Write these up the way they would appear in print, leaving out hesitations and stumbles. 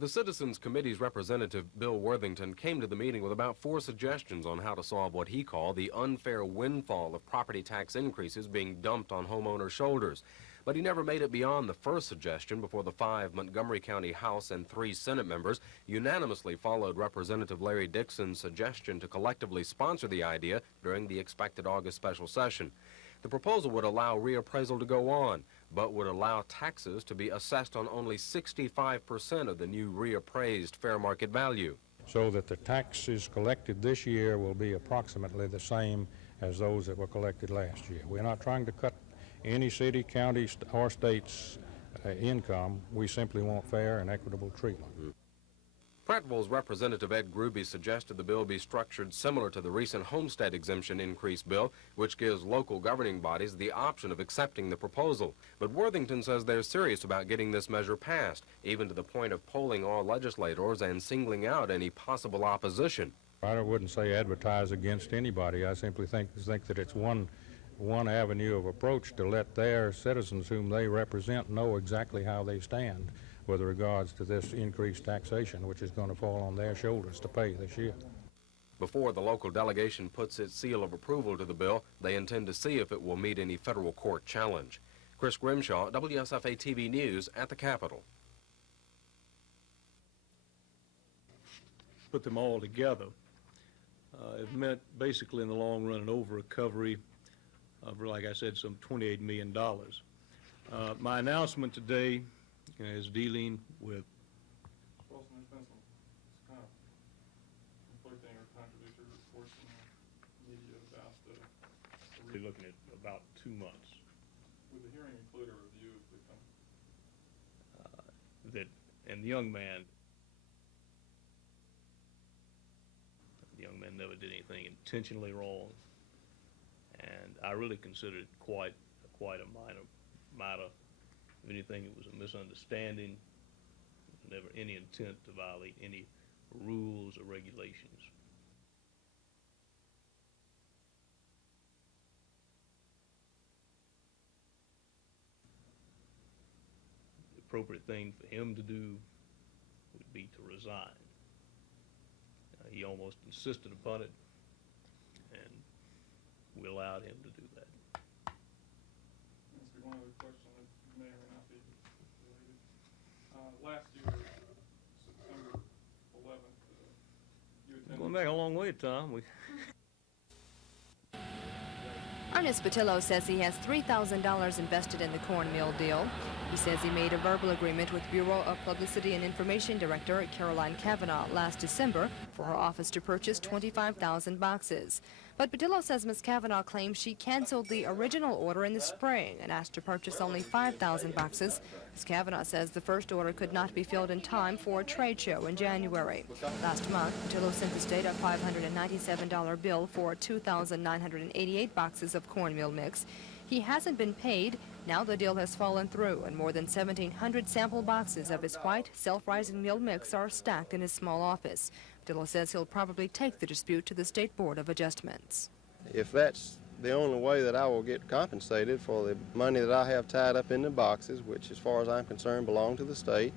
The Citizens Committee's representative, Bill Worthington, came to the meeting with about 4 suggestions on how to solve what he called the unfair windfall of property tax increases being dumped on homeowners' shoulders. But he never made it beyond the first suggestion before the 5 Montgomery County House and 3 Senate members unanimously followed Representative Larry Dixon's suggestion to collectively sponsor the idea during the expected August special session. The proposal would allow reappraisal to go on, but would allow taxes to be assessed on only 65% of the new reappraised fair market value. So that the taxes collected this year will be approximately the same as those that were collected last year. We're not trying to cut any city, county, or state's income. We simply want fair and equitable treatment. Prattville's Representative Ed Gruby suggested the bill be structured similar to the recent homestead exemption increase bill, which gives local governing bodies the option of accepting the proposal. But Worthington says they're serious about getting this measure passed, even to the point of polling all legislators and singling out any possible opposition. I wouldn't say advertise against anybody. I simply think that it's one avenue of approach to let their citizens whom they represent know exactly how they stand with regards to this increased taxation, which is going to fall on their shoulders to pay this year. Before the local delegation puts its seal of approval to the bill, they intend to see if it will meet any federal court challenge. Chris Grimshaw, WSFA TV News at the Capitol. Put them all together. It meant basically in the long run an over-recovery of, like I said, some $28 million. My announcement today is dealing with... Wilson, there's been some kind of conflicting or contradictory reports in the media about We're looking at about 2 months. Would the hearing include a review of the company? And the young man never did anything intentionally wrong, and I really considered it quite a minor matter. If anything, it was a misunderstanding. Never any intent to violate any rules or regulations. The appropriate thing for him to do would be to resign. He almost insisted upon it, and we allowed him to do that. Mr. One other question that may or may not be related. Last year, September 11th, you attended... Going back a long way, Tom. Ernest Patillo says he has $3,000 invested in the corn mill deal. He says he made a verbal agreement with Bureau of Publicity and Information Director Caroline Cavanaugh last December for her office to purchase 25,000 boxes. But Patillo says Ms. Cavanaugh claims she canceled the original order in the spring and asked to purchase only 5,000 boxes. Ms. Cavanaugh says the first order could not be filled in time for a trade show in January. Last month, Patillo sent the state a $597 bill for 2,988 boxes of cornmeal mix. He hasn't been paid. Now the deal has fallen through, and more than 1,700 sample boxes of his white, self-rising meal mix are stacked in his small office. Patillo says he'll probably take the dispute to the State Board of Adjustments. If that's the only way that I will get compensated for the money that I have tied up in the boxes, which as far as I'm concerned belong to the state,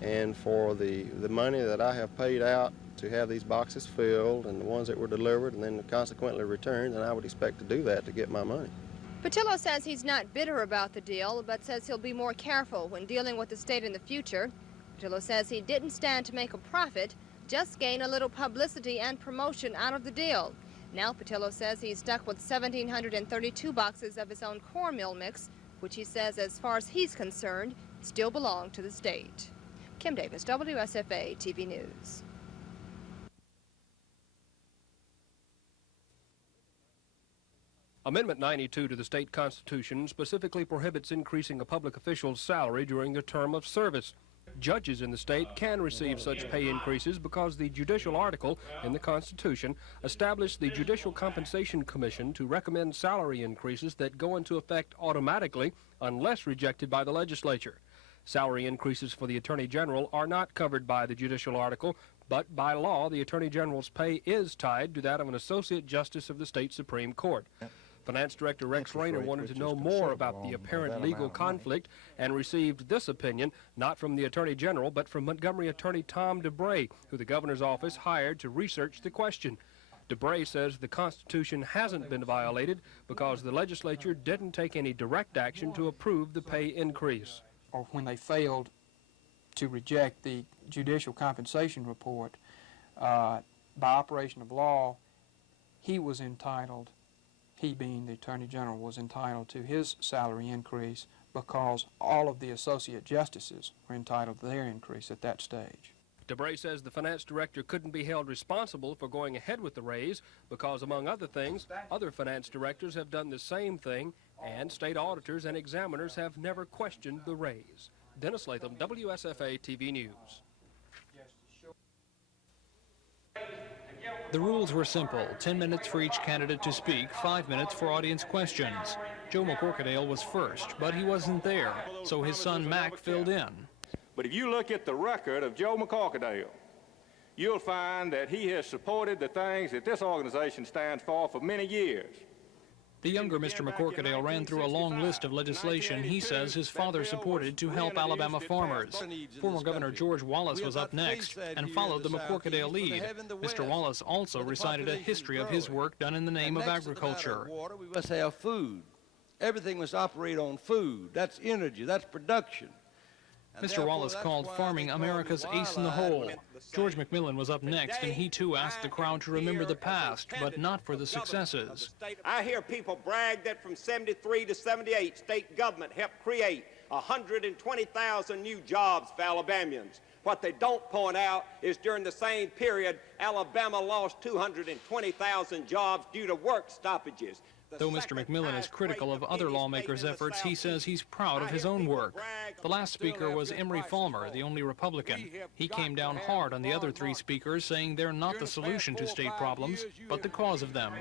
and for the money that I have paid out to have these boxes filled and the ones that were delivered and then consequently returned, then I would expect to do that to get my money. Patillo says he's not bitter about the deal, but says he'll be more careful when dealing with the state in the future. Patillo says he didn't stand to make a profit, just gain a little publicity and promotion out of the deal. Now Patillo says he's stuck with 1,732 boxes of his own cornmeal mix, which he says, as far as he's concerned, still belong to the state. Kim Davis, WSFA TV News. Amendment 92 to the state constitution specifically prohibits increasing a public official's salary during their term of service. Judges in the state can receive such pay increases because the judicial article in the Constitution established the Judicial Compensation Commission to recommend salary increases that go into effect automatically unless rejected by the legislature. Salary increases for the Attorney General are not covered by the judicial article, but by law, the Attorney General's pay is tied to that of an Associate Justice of the state Supreme Court. Finance Director Rex Rayner wanted to know more about the apparent legal conflict and received this opinion, not from the Attorney General, but from Montgomery Attorney Tom DeBray, who the governor's office hired to research the question. DeBray says the Constitution hasn't been violated because the legislature didn't take any direct action to approve the pay increase. Or when they failed to reject the judicial compensation report, by operation of law, he was entitled, he being the Attorney General, was entitled to his salary increase because all of the associate justices were entitled to their increase at that stage. DeBray says the finance director couldn't be held responsible for going ahead with the raise because, among other things, other finance directors have done the same thing, and state auditors and examiners have never questioned the raise. Dennis Latham, WSFA TV News. The rules were simple: 10 minutes for each candidate to speak, 5 minutes for audience questions. Joe McCorkadale was first, but he wasn't there, so his son Mac filled in. But if you look at the record of Joe McCorkadale, you'll find that he has supported the things that this organization stands for many years. The younger Mr. McCorkadale ran through a long list of legislation he says his father supported to help Alabama farmers. Former Governor George Wallace was up next and followed the McCorkadale lead. Mr. Wallace also recited a history of his work done in the name of agriculture. We must have food. Everything must operate on food. That's energy. That's production. Mr. Wallace called farming America's ace in the hole. George McMillan was up next, and he too asked the crowd to remember the past, but not for the successes. I hear people brag that from 73 to 78, state government helped create 120,000 new jobs for Alabamians. What they don't point out is during the same period, Alabama lost 220,000 jobs due to work stoppages. Though Mr. McMillan is critical of other lawmakers' efforts, he says he's proud of his own work. The last speaker was Emory Falmer, the only Republican. He came down hard on the other three speakers, saying they're not the solution to state problems, but the cause of them.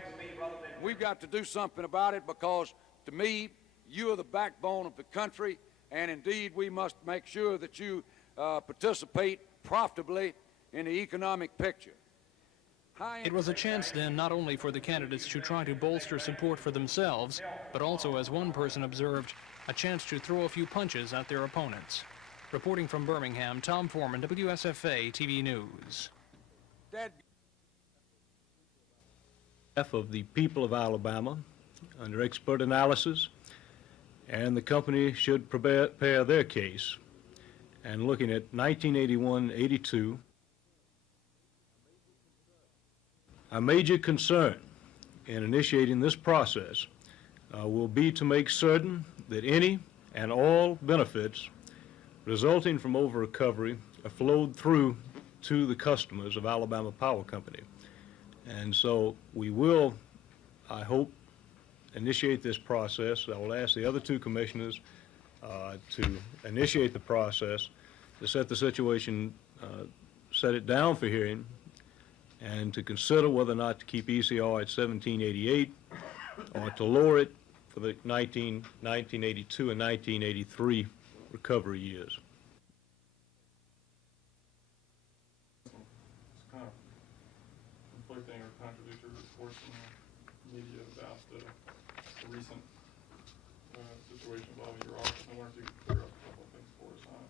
We've got to do something about it because, to me, you are the backbone of the country, and indeed we must make sure that you participate profitably in the economic picture. It was a chance then not only for the candidates to try to bolster support for themselves, but also, as one person observed, a chance to throw a few punches at their opponents. Reporting from Birmingham, Tom Foreman, WSFA TV News. Of the people of Alabama, under expert analysis, and the company should prepare their case. And looking at 1981-82, a major concern in initiating this process will be to make certain that any and all benefits resulting from over-recovery are flowed through to the customers of Alabama Power Company. And so we will, I hope, initiate this process. I will ask the other two commissioners to initiate the process, to set the situation, set it down for hearing, and to consider whether or not to keep ECR at 1788 or to lower it for the 1982 and 1983 recovery years. It's kind of conflicting or contradictory reports in the media about the recent situation involving your office. I wanted to clear up a couple of things for us on it.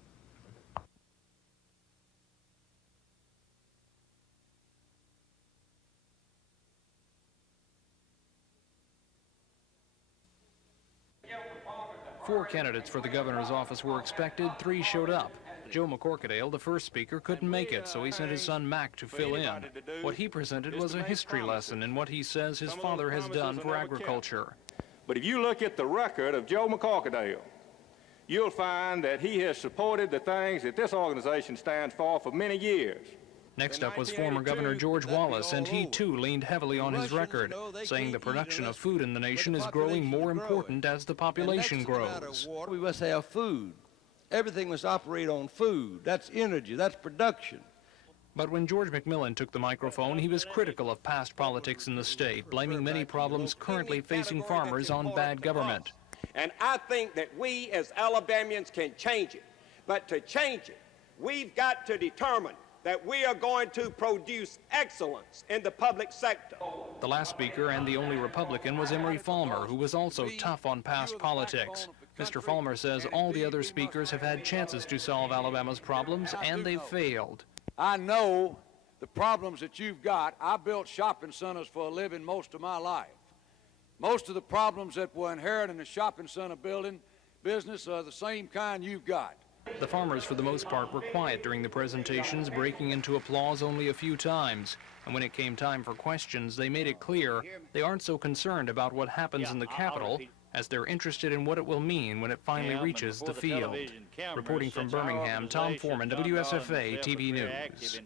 Four candidates for the governor's office were expected. 3 showed up. Joe McCorkadale, the first speaker, couldn't make it, so he sent his son Mac to fill in. What he presented was a history lesson in what he says his father has done for agriculture. But if you look at the record of Joe McCorkadale, you'll find that he has supported the things that this organization stands for many years. Next up was former Governor George Wallace, and he too leaned heavily on his record, saying the production of food in the nation is growing more important as the population grows. We must have food. Everything must operate on food. That's energy. That's production. But when George McMillan took the microphone, he was critical of past politics in the state, blaming many problems currently facing farmers on bad government. And I think that we as Alabamians can change it. But to change it, we've got to determine that we are going to produce excellence in the public sector. The last speaker and the only Republican was Emory Falmer, who was also tough on past politics. Mr. Falmer says all the other speakers have had chances to solve Alabama's problems, and they've failed. I know the problems that you've got. I built shopping centers for a living most of my life. Most of the problems that were inherited in the shopping center business are the same kind you've got. The farmers, for the most part, were quiet during the presentations, breaking into applause only a few times. And when it came time for questions, they made it clear they aren't so concerned about what happens in the Capitol as they're interested in what it will mean when it finally reaches the field. Reporting from Birmingham, Tom Foreman, WSFA TV News.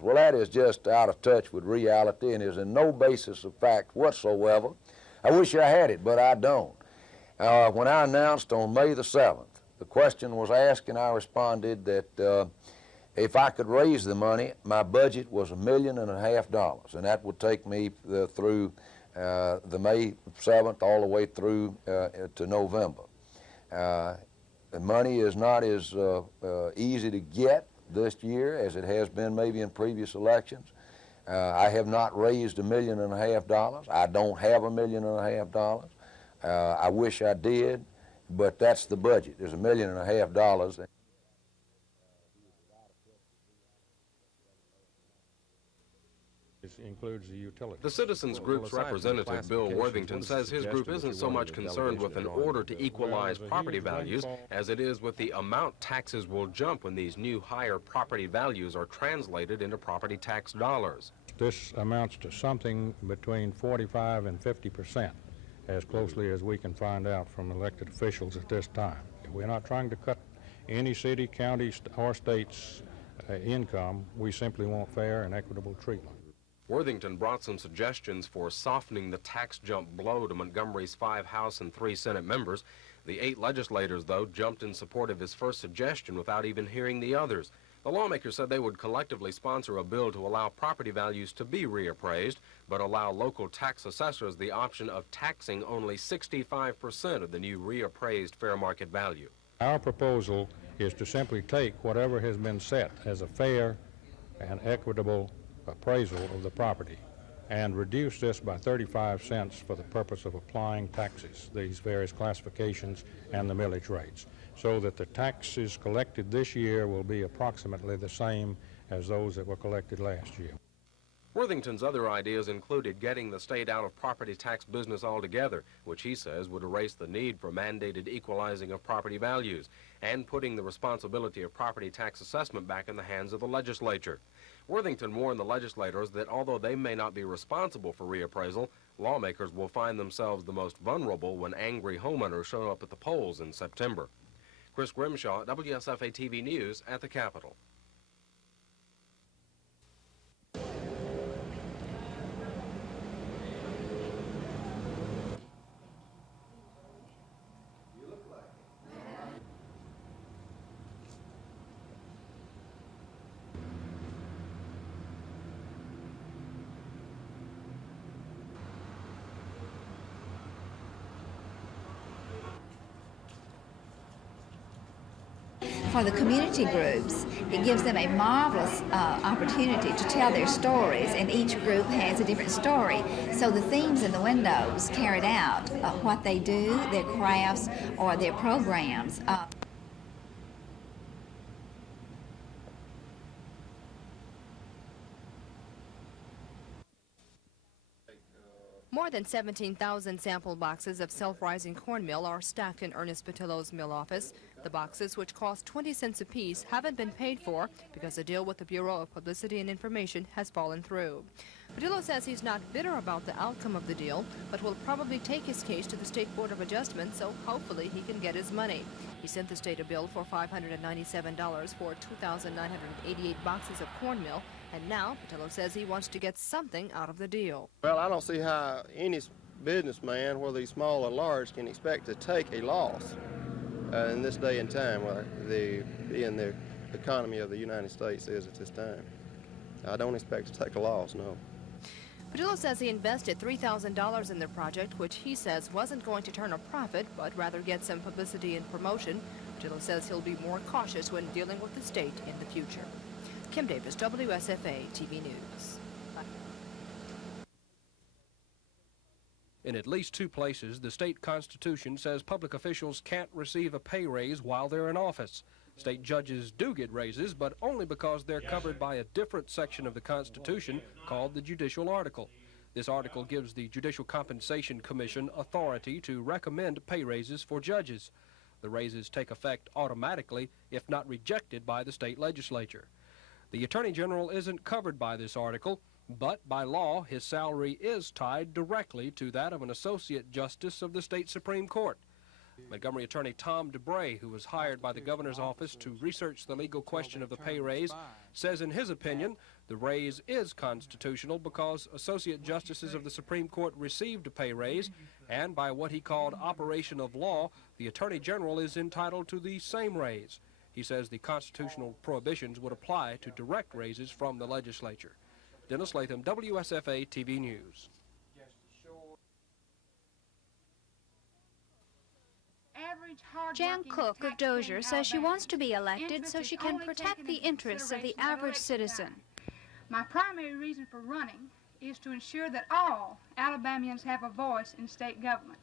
Well, that is just out of touch with reality and is in no basis of fact whatsoever. I wish I had it, but I don't. When I announced on May the 7th, the question was asked and I responded that if I could raise the money, my budget was $1.5 million, and that would take me through the May 7th all the way through to November. The money is not as easy to get this year as it has been maybe in previous elections. I have not raised $1.5 million. I don't have $1.5 million. I wish I did, but that's the budget. There's $1.5 million. Includes the utility. The Citizens Group's representative, Bill Worthington, says his group isn't so much concerned with an order to equalize property values as it is with the amount taxes will jump when these new higher property values are translated into property tax dollars. This amounts to something between 45 and 50%, as closely as we can find out from elected officials at this time. We're not trying to cut any city, county, or state's income. We simply want fair and equitable treatment. Worthington brought some suggestions for softening the tax jump blow to Montgomery's 5 House and 3 Senate members. The 8 legislators, though, jumped in support of his first suggestion without even hearing the others. The lawmakers said they would collectively sponsor a bill to allow property values to be reappraised, but allow local tax assessors the option of taxing only 65% of the new reappraised fair market value. Our proposal is to simply take whatever has been set as a fair and equitable appraisal of the property and reduce this by 35 cents for the purpose of applying taxes, these various classifications and the millage rates, so that the taxes collected this year will be approximately the same as those that were collected last year. Worthington's other ideas included getting the state out of property tax business altogether, which he says would erase the need for mandated equalizing of property values, and putting the responsibility of property tax assessment back in the hands of the legislature. Worthington warned the legislators that although they may not be responsible for reappraisal, lawmakers will find themselves the most vulnerable when angry homeowners show up at the polls in September. Chris Grimshaw, WSFA TV News at the Capitol. For the community groups, it gives them a marvelous opportunity to tell their stories, and each group has a different story. So the themes in the windows carried out what they do, their crafts, or their programs. More than 17,000 sample boxes of self-rising cornmeal are stacked in Ernest Patillo's mill office. The boxes, which cost 20 cents apiece, haven't been paid for because a deal with the Bureau of Publicity and Information has fallen through. Patillo says he's not bitter about the outcome of the deal, but will probably take his case to the State Board of Adjustment, so hopefully he can get his money. He sent the state a bill for $597 for 2,988 boxes of cornmeal, and now Patillo says he wants to get something out of the deal. Well, I don't see how any businessman, whether he's small or large, can expect to take a loss in this day and time, where the economy of the United States is at this time. I don't expect to take a loss, no. Patillo says he invested $3,000 in the project, which he says wasn't going to turn a profit, but rather get some publicity and promotion. Patillo says he'll be more cautious when dealing with the state in the future. Kim Davis, WSFA TV News. In at least 2 places, the state constitution says public officials can't receive a pay raise while they're in office. State judges do get raises, but only because they're covered by a different section of the Constitution called the Judicial Article. This article gives the Judicial Compensation Commission authority to recommend pay raises for judges. The raises take effect automatically if not rejected by the state legislature. The Attorney General isn't covered by this article, but by law, his salary is tied directly to that of an Associate Justice of the state Supreme Court. Montgomery Attorney Tom DeBray, who was hired by the governor's office to research the legal question of the pay raise, says in his opinion the raise is constitutional because Associate Justices of the Supreme Court received a pay raise, and by what he called operation of law, the Attorney General is entitled to the same raise. He says the constitutional prohibitions would apply to direct raises from the legislature. Dennis Latham, WSFA TV News. Jan Cook of Dozier says she wants to be elected so she can protect the interests of the average citizen. My primary reason for running is to ensure that all Alabamians have a voice in state government,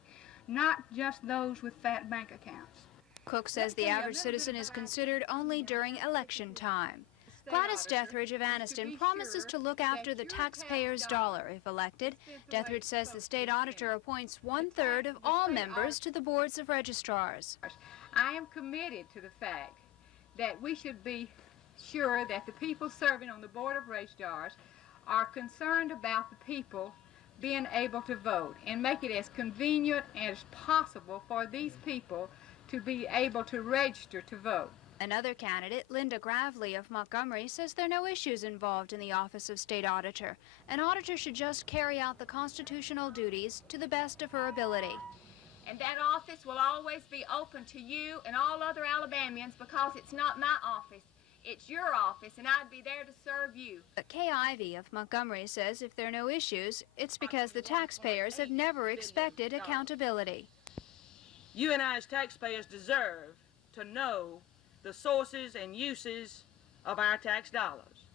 not just those with fat bank accounts. Cook says the average citizen is considered only during election time. Gladys Dethridge of Anniston promises to look after the taxpayer's dollar if elected. Dethridge says the state auditor appoints 1/3 of all members to the boards of registrars. I am committed to the fact that we should be sure that the people serving on the board of registrars are concerned about the people being able to vote and make it as convenient as possible for these people to be able to register to vote. Another candidate, Linda Gravely of Montgomery, says there are no issues involved in the office of state auditor. An auditor should just carry out the constitutional duties to the best of her ability. And that office will always be open to you and all other Alabamians because it's not my office. It's your office, and I'd be there to serve you. But Kay Ivey of Montgomery says if there are no issues, it's because the taxpayers have never expected accountability. You and I as taxpayers deserve to know the sources and uses of our tax dollars.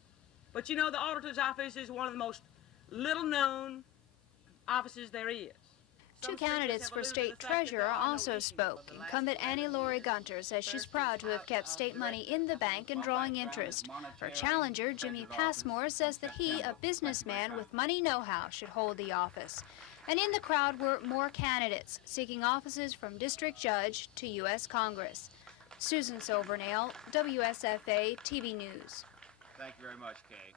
But you know, the auditor's office is one of the most little-known offices there is. 2 candidates for state treasurer also spoke. Incumbent Annie Laurie Gunter says she's proud to have kept state money in the bank and drawing interest. Her challenger, Jimmy Passmore, says that he, a businessman with money know-how, should hold the office. And in the crowd were more candidates seeking offices from district judge to U.S. Congress. Susan Silvernail, WSFA TV News. Thank you very much, Kay.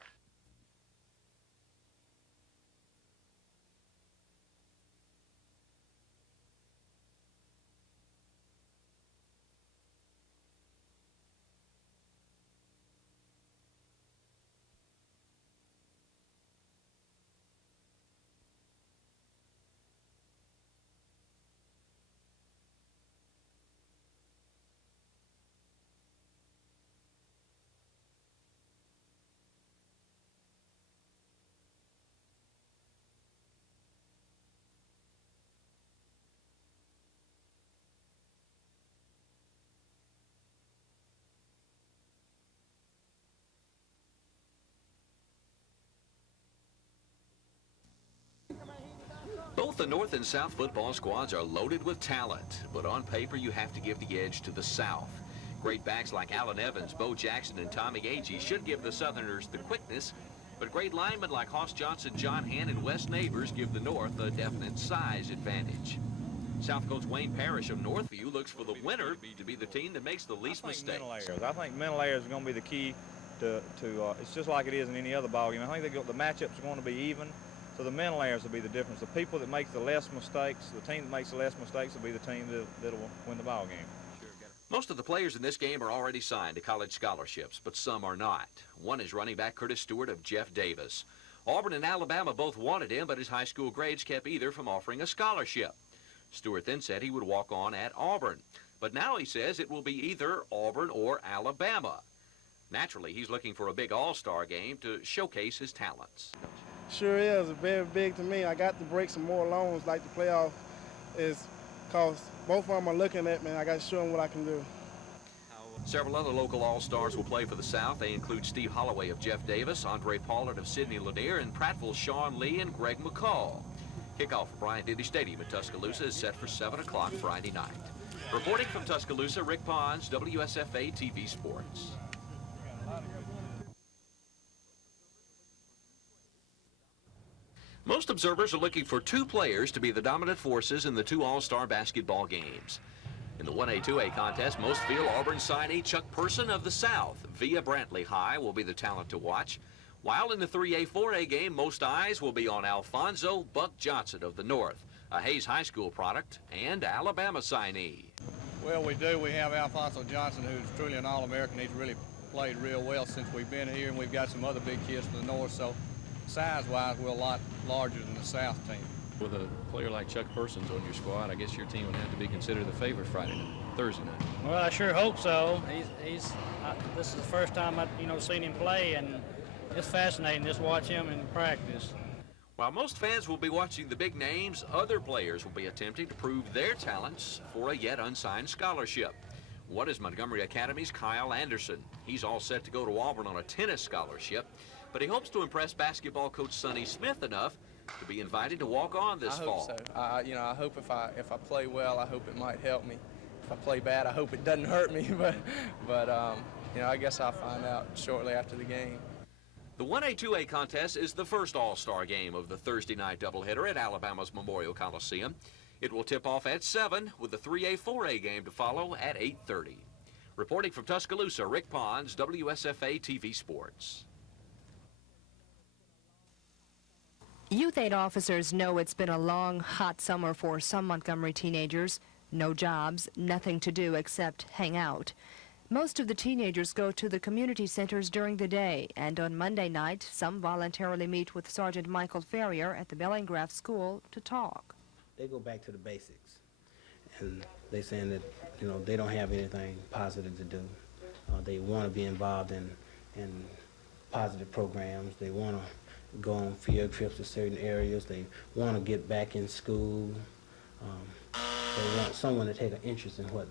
Both the North and South football squads are loaded with talent, but on paper you have to give the edge to the South. Great backs like Allen Evans, Bo Jackson, and Tommy Agee should give the Southerners the quickness, but great linemen like Hoss Johnson, John Hand, and Wes Neighbors give the North a definite size advantage. South Coach Wayne Parrish of Northview looks for the winner to be the team that makes the least mistakes. I think mental errors is going to be the key to it's just like it is in any other ball game. I think the matchups are going to be even, so the mental errors will be the difference. The people that make the less mistakes, the team that makes the less mistakes will be the team that'll win the ball game. Most of the players in this game are already signed to college scholarships, but some are not. One is running back Curtis Stewart of Jeff Davis. Auburn and Alabama both wanted him, but his high school grades kept either from offering a scholarship. Stewart then said he would walk on at Auburn, but now he says it will be either Auburn or Alabama. Naturally, he's looking for a big all-star game to showcase his talents. Sure is. Very big to me. I got to break some more loans like the playoff is, because both of them are looking at me. I got to show them what I can do. Several other local all-stars will play for the South. They include Steve Holloway of Jeff Davis, Andre Pollard of Sidney Lanier, and Prattville's Sean Lee and Greg McCall. Kickoff at Bryant-Denny Stadium in Tuscaloosa is set for 7 o'clock Friday night. Reporting from Tuscaloosa, Rick Pons, WSFA TV Sports. Most observers are looking for two players to be the dominant forces in the two all-star basketball games. In the 1A, 2A contest, most feel Auburn signee Chuck Person of the South via Brantley High will be the talent to watch, while in the 3A, 4A game, most eyes will be on Alfonso Buck Johnson of the North, a Hayes High School product and Alabama signee. Well, we do. We have Alfonso Johnson, who's truly an All-American. He's really played real well since we've been here, and we've got some other big kids from the North, so size-wise, we're a lot larger than the South team. With a player like Chuck Persons on your squad, I guess your team would have to be considered the favorite Thursday night. Well, I sure hope so. This is the first time I've seen him play, and it's fascinating just watch him in practice. While most fans will be watching the big names, other players will be attempting to prove their talents for a yet unsigned scholarship. One is Montgomery Academy's Kyle Anderson. He's all set to go to Auburn on a tennis scholarship, but he hopes to impress basketball coach Sonny Smith enough to be invited to walk on this fall. I hope so. I hope if I play well, I hope it might help me. If I play bad, I hope it doesn't hurt me. But I guess I'll find out shortly after the game. The 1A, 2A contest is the first all-star game of the Thursday night doubleheader at Alabama's Memorial Coliseum. It will tip off at 7 with the 3A, 4A game to follow at 8:30. Reporting from Tuscaloosa, Rick Pons, WSFA TV Sports. Youth aid officers know it's been a long, hot summer for some Montgomery teenagers. No jobs, nothing to do except hang out. Most of the teenagers go to the community centers during the day, and on Monday night, some voluntarily meet with Sergeant Michael Ferrier at the Bellingraph School to talk. They go back to the basics, and they're saying that, they don't have anything positive to do. They want to be involved in positive programs. They want to go on field trips to certain areas. They want to get back in school. They want someone to take an interest in what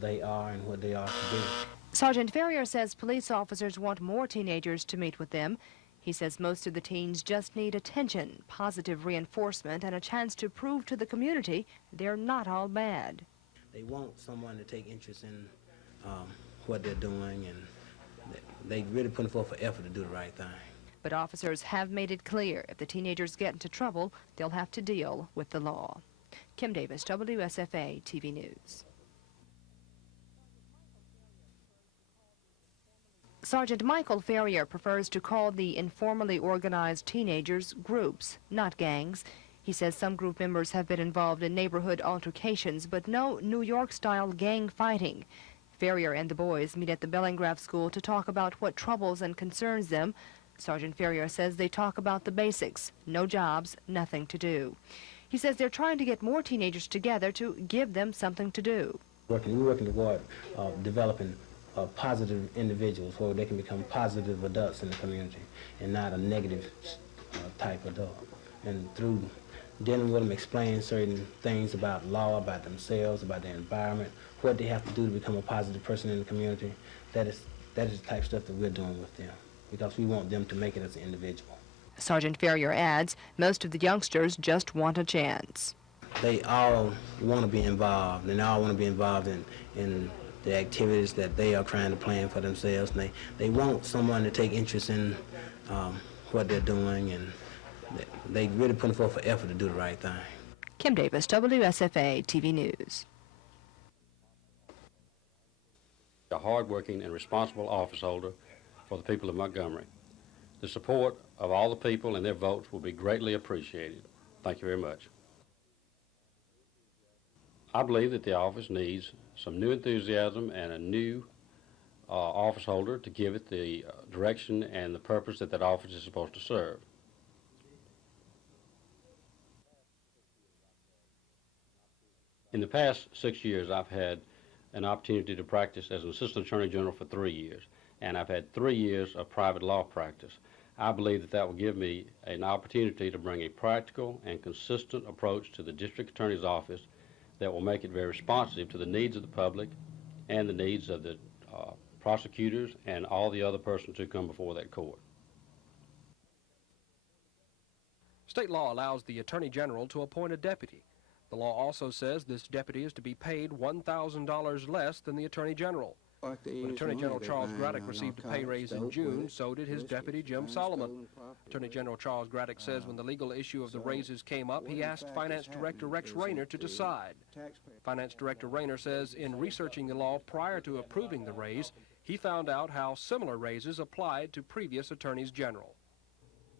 they are and what they are to do. Sergeant Ferrier says police officers want more teenagers to meet with them. He says most of the teens just need attention, positive reinforcement, and a chance to prove to the community they're not all bad. They want someone to take interest in what they're doing, and they really put forth an effort to do the right thing. But officers have made it clear if the teenagers get into trouble, they'll have to deal with the law. Kim Davis, WSFA TV News. Sergeant Michael Ferrier prefers to call the informally organized teenagers groups, not gangs. He says some group members have been involved in neighborhood altercations, but no New York-style gang fighting. Ferrier and the boys meet at the Bellingraph School to talk about what troubles and concerns them. Sergeant Ferrier says they talk about the basics, no jobs, nothing to do. He says they're trying to get more teenagers together to give them something to do. We're working toward developing positive individuals where they can become positive adults in the community and not a negative type adult. And through dealing with them, explaining certain things about law, about themselves, about their environment, what they have to do to become a positive person in the community, that is the type of stuff that we're doing with them, because we want them to make it as an individual. Sergeant Ferrier adds, most of the youngsters just want a chance. They all want to be involved, and they all want to be involved in the activities that they are trying to plan for themselves. And they want someone to take interest in what they're doing, and they really put forth an effort to do the right thing. Kim Davis, WSFA TV News. A hardworking and responsible office holder for the people of Montgomery. The support of all the people and their votes will be greatly appreciated. Thank you very much. I believe that the office needs some new enthusiasm and a new office holder to give it the direction and the purpose that that office is supposed to serve. In the past 6 years, I've had an opportunity to practice as an Assistant Attorney General for 3 years, and I've had 3 years of private law practice. I believe that that will give me an opportunity to bring a practical and consistent approach to the District Attorney's Office that will make it very responsive to the needs of the public and the needs of the prosecutors and all the other persons who come before that court. State law allows the Attorney General to appoint a deputy. The law also says this deputy is to be paid $1,000 less than the Attorney General. When Attorney General Charles Graddick received a pay raise in June, so did his deputy, Jim Solomon. Attorney General Charles Graddick says when the legal issue of the raises came up, he asked Finance Director Rex Rayner to decide. Finance Director Rayner says in researching the law prior to approving the raise, he found out how similar raises applied to previous attorneys general.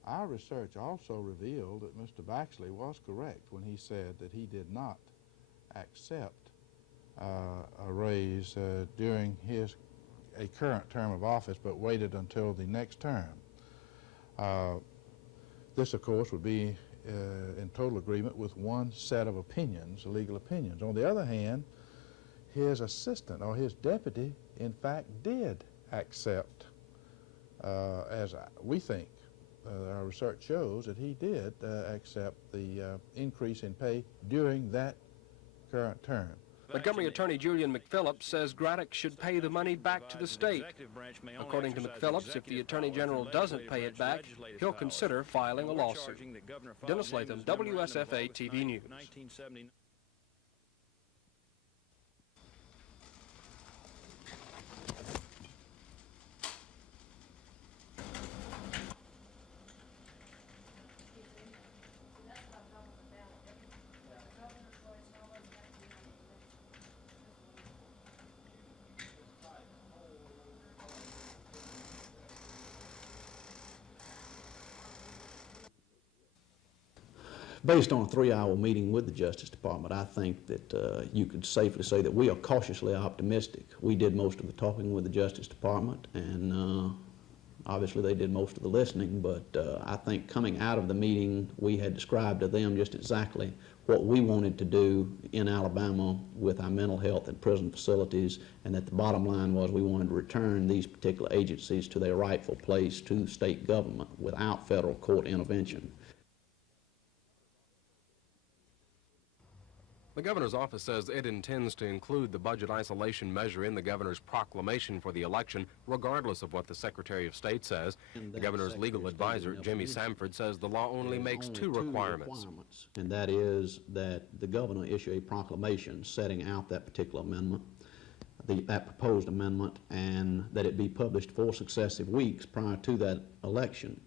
Our research also revealed that Mr. Baxley was correct when he said that he did not accept a raise during a current term of office, but waited until the next term. This, of course, would be in total agreement with one set of opinions, legal opinions. On the other hand, his assistant or his deputy, in fact, did accept, as we think, our research shows that he did accept the increase in pay during that current term. Montgomery Attorney Julian McPhillips says Graddick should pay the money back to the state. According to McPhillips, if the Attorney General doesn't pay it back, he'll consider filing a lawsuit. Dennis Latham, WSFA TV News. Based on a 3-hour meeting with the Justice Department, I think that you could safely say that we are cautiously optimistic. We did most of the talking with the Justice Department, and obviously they did most of the listening, but I think coming out of the meeting, we had described to them just exactly what we wanted to do in Alabama with our mental health and prison facilities, and that the bottom line was we wanted to return these particular agencies to their rightful place to state government without federal court intervention. The governor's office says it intends to include the budget isolation measure in the governor's proclamation for the election, regardless of what the Secretary of State says. The governor's legal advisor, Jimmy Samford, says the law only makes two requirements. And that is that the governor issue a proclamation setting out that particular amendment, that proposed amendment, and that it be published 4 successive weeks prior to that election.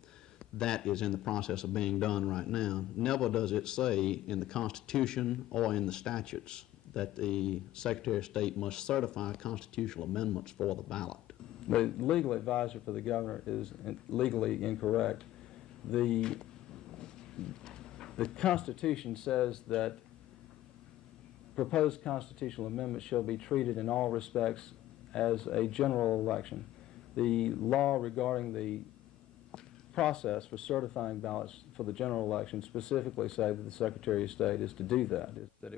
That is in the process of being done right now. Never does it say in the Constitution or in the statutes that the Secretary of State must certify constitutional amendments for the ballot. The legal advisor for the governor is legally incorrect. The Constitution says that proposed constitutional amendments shall be treated in all respects as a general election. The law regarding the process for certifying ballots for the general election specifically say that the Secretary of State is to do that.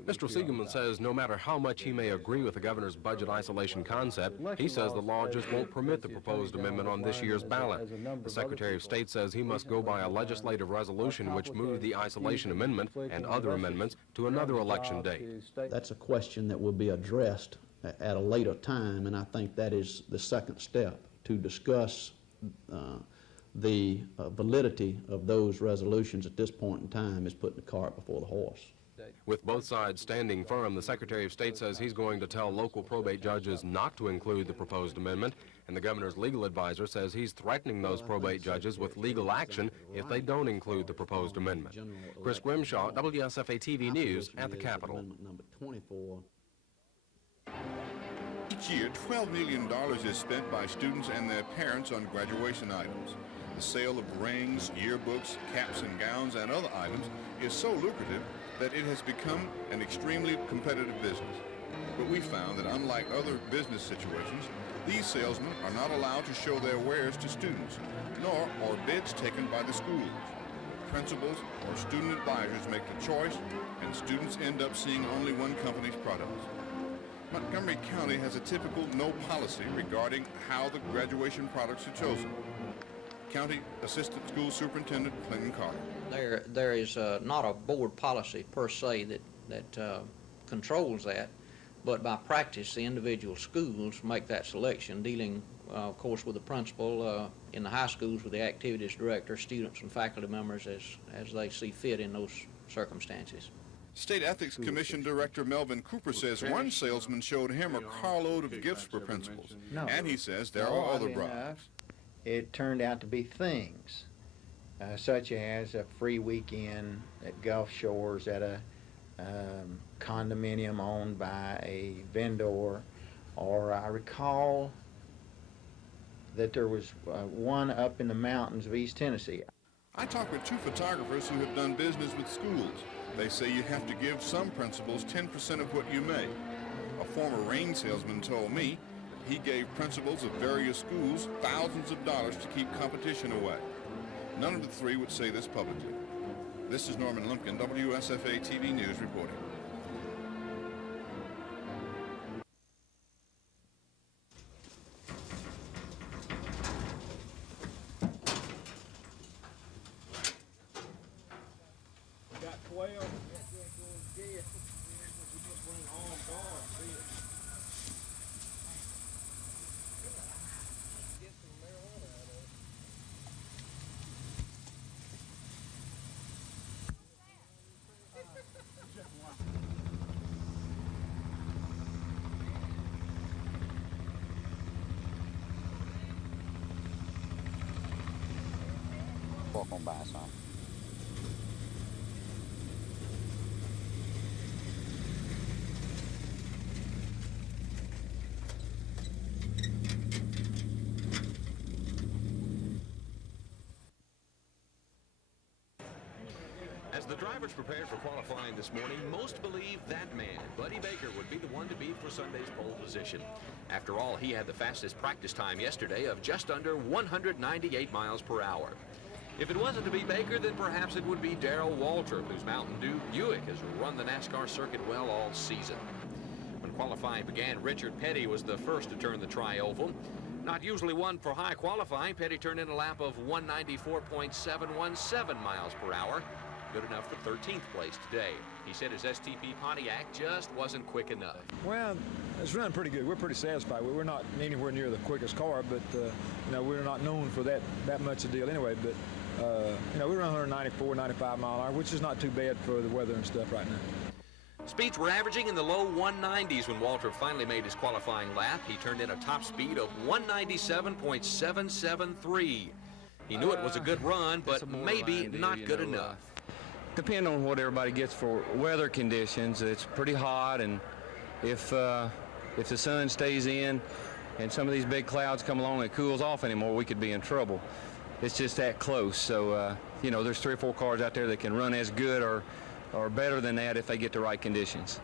Mr. Siegelman says no matter how much he may agree with the governor's budget isolation concept, he says the law just won't permit the proposed amendment on this year's ballot. The Secretary of State says he must go by a legislative resolution which moved the isolation amendment and other amendments to another election date. That's a question that will be addressed at a later time, and I think that is the second step to discuss the validity of those resolutions at this point in time is putting the cart before the horse. With both sides standing firm, the Secretary of State says he's going to tell local probate judges not to include the proposed amendment, and the governor's legal advisor says he's threatening those probate judges with legal action if they don't include the proposed amendment. Chris Grimshaw, WSFA TV News at the Capitol. Each year, $12 million is spent by students and their parents on graduation items. The sale of rings, yearbooks, caps and gowns, and other items is so lucrative that it has become an extremely competitive business. But we found that unlike other business situations, these salesmen are not allowed to show their wares to students, nor are bids taken by the schools. Principals or student advisors make the choice, and students end up seeing only one company's products. Montgomery County has a typical no policy regarding how the graduation products are chosen. County Assistant School Superintendent Clinton Carter. There is not a board policy per se that controls that, but by practice the individual schools make that selection, dealing of course with the principal, in the high schools with the activities director, students and faculty members as they see fit in those circumstances. State Ethics Commission Director Melvin Cooper says one salesman showed him a carload of gifts for principals, and he says there are other bribes. It turned out to be things, such as a free weekend at Gulf Shores at a condominium owned by a vendor, or I recall that there was one up in the mountains of East Tennessee. I talked with two photographers who have done business with schools. They say you have to give some principals 10% of what you make. A former rain salesman told me he gave principals of various schools thousands of dollars to keep competition away. None of the three would say this publicly. This is Norman Lumpkin, WSFA TV News reporting. Walk on by some. As the drivers prepared for qualifying this morning, most believed that man, Buddy Baker, would be the one to beat for Sunday's pole position. After all, he had the fastest practice time yesterday of just under 198 miles per hour. If it wasn't to be Baker, then perhaps it would be Darrell Waltrip, whose Mountain Dew Buick has run the NASCAR circuit well all season. When qualifying began, Richard Petty was the first to turn the tri-oval. Not usually one for high qualifying, Petty turned in a lap of 194.717 miles per hour. Good enough for 13th place today. He said his STP Pontiac just wasn't quick enough. Well, it's running pretty good. We're pretty satisfied. We're not anywhere near the quickest car, but you know, we're not known for that much a deal anyway. But you know, we run 194, 95 mile an hour, which is not too bad for the weather and stuff right now. Speeds were averaging in the low 190s when Walter finally made his qualifying lap. He turned in a top speed of 197.773. He knew it was a good run, but maybe not good enough. Depending on what everybody gets for weather conditions, it's pretty hot, and if the sun stays in and some of these big clouds come along and it cools off anymore, we could be in trouble. It's just that close. So you know, there's 3 or 4 cars out there that can run as good or better than that if they get the right conditions.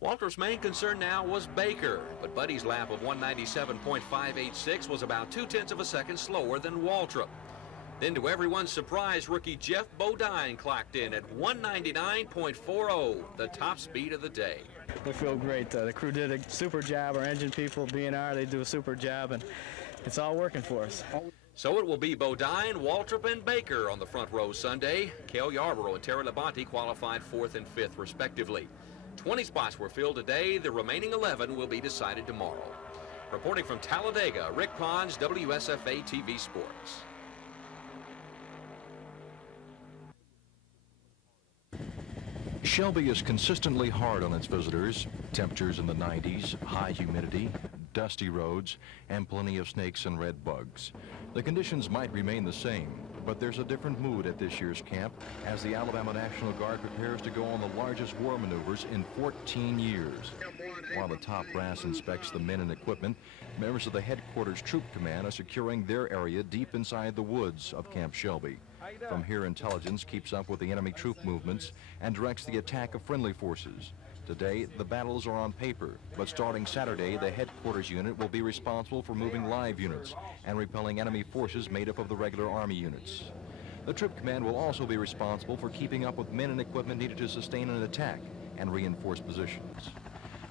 Walter's main concern now was Baker, but Buddy's lap of 197.586 was about 0.2 of a second slower than Waltrip. Then, to everyone's surprise, rookie Jeff Bodine clocked in at 199.40, the top speed of the day. We feel great. The crew did a super job. Our engine people, B&R, they do a super job, and it's all working for us. So it will be Bodine, Waltrip, and Baker on the front row Sunday. Cale Yarborough and Terry Labonte qualified 4th and 5th, respectively. 20 spots were filled today. The remaining 11 will be decided tomorrow. Reporting from Talladega, Rick Pons, WSFA TV Sports. Shelby is consistently hard on its visitors. Temperatures in the 90s, high humidity, dusty roads, and plenty of snakes and red bugs. The conditions might remain the same, but there's a different mood at this year's camp as the Alabama National Guard prepares to go on the largest war maneuvers in 14 years. While the top brass inspects the men and equipment, members of the headquarters troop command are securing their area deep inside the woods of Camp Shelby. From here, intelligence keeps up with the enemy troop movements and directs the attack of friendly forces. Today, the battles are on paper, but starting Saturday, the headquarters unit will be responsible for moving live units and repelling enemy forces made up of the regular Army units. The troop command will also be responsible for keeping up with men and equipment needed to sustain an attack and reinforce positions.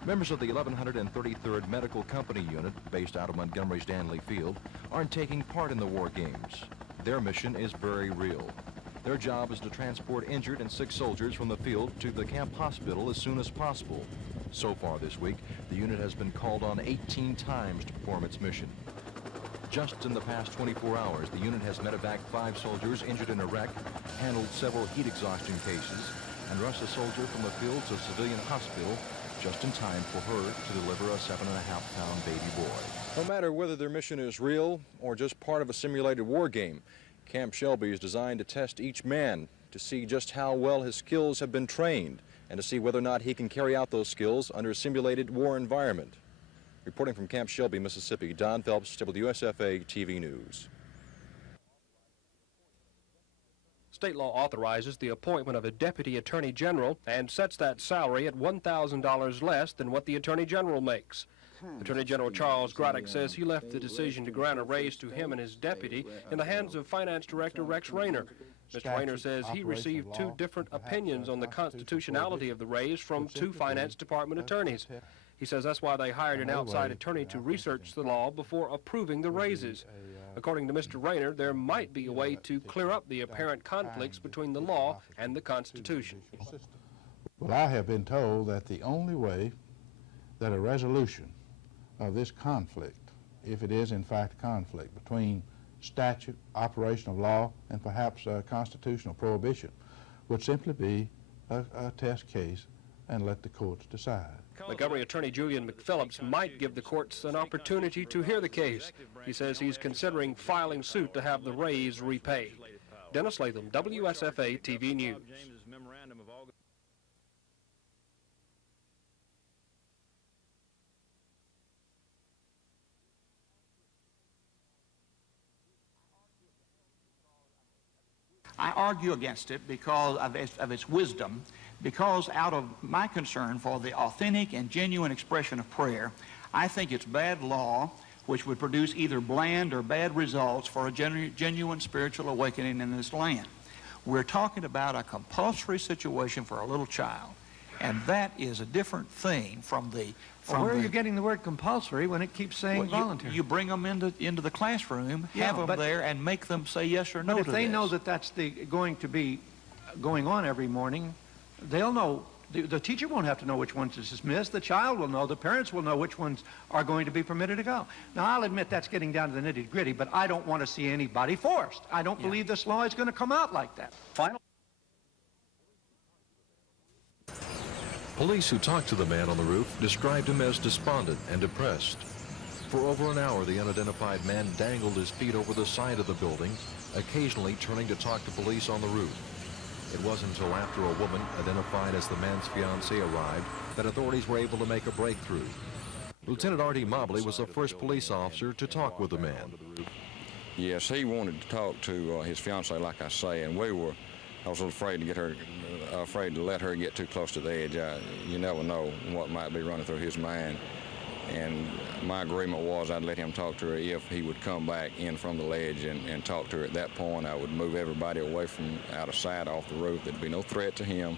Members of the 1133rd Medical Company Unit, based out of Montgomery's Danley Field, aren't taking part in the war games. Their mission is very real. Their job is to transport injured and sick soldiers from the field to the camp hospital as soon as possible. So far this week, the unit has been called on 18 times to perform its mission. Just in the past 24 hours, the unit has medevac 5 soldiers injured in a wreck, handled several heat exhaustion cases, and rushed a soldier from the field to a civilian hospital just in time for her to deliver a 7.5-pound baby boy. No matter whether their mission is real or just part of a simulated war game, Camp Shelby is designed to test each man to see just how well his skills have been trained and to see whether or not he can carry out those skills under a simulated war environment. Reporting from Camp Shelby, Mississippi, Don Phelps, WSFA TV News. State law authorizes the appointment of a deputy attorney general and sets that salary at $1,000 less than what the attorney general makes. Attorney General Charles Graddick says he left the decision to grant a raise to him and his deputy in the hands of Finance Director Rex Rayner. Mr. Rayner says he received 2 different opinions on the constitutionality of the raise from 2 Finance Department attorneys. He says that's why they hired an outside attorney to research the law before approving the raises. According to Mr. Rayner, there might be a way to clear up the apparent conflicts between the law and the Constitution. Well, I have been told that the only way that a resolution of this conflict, if it is in fact a conflict between statute, operation of law, and perhaps a constitutional prohibition, would simply be a test case and let the courts decide. Montgomery Attorney Julian McPhillips might give the courts an opportunity to hear the case. He says he's considering filing suit to have the raise repaid. Dennis Latham, WSFA TV News. I argue against it because of its wisdom, because out of my concern for the authentic and genuine expression of prayer, I think it's bad law which would produce either bland or bad results for a genuine spiritual awakening in this land. We're talking about a compulsory situation for a little child, and that is a different thing from the... Well, where are you getting the word compulsory when it keeps saying voluntary? You bring them into the classroom, have them there, and make them say yes or no to this. But if they know that that's going to be going on every morning, they'll know. The teacher won't have to know which ones to dismiss. The child will know. The parents will know which ones are going to be permitted to go. Now, I'll admit that's getting down to the nitty-gritty, but I don't want to see anybody forced. I don't believe this law is going to come out like that. Police who talked to the man on the roof described him as despondent and depressed. For over an hour, the unidentified man dangled his feet over the side of the building, occasionally turning to talk to police on the roof. It wasn't until after a woman, identified as the man's fiancée, arrived that authorities were able to make a breakthrough. Lieutenant R.D. Mobley was the first police officer to talk with the man. Yes, he wanted to talk to his fiancée, like I say, and I was a little afraid to get her, afraid to let her get too close to the edge. You never know what might be running through his mind. And my agreement was I'd let him talk to her if he would come back in from the ledge and talk to her. At that point, I would move everybody away from out of sight off the roof. There'd be no threat to him,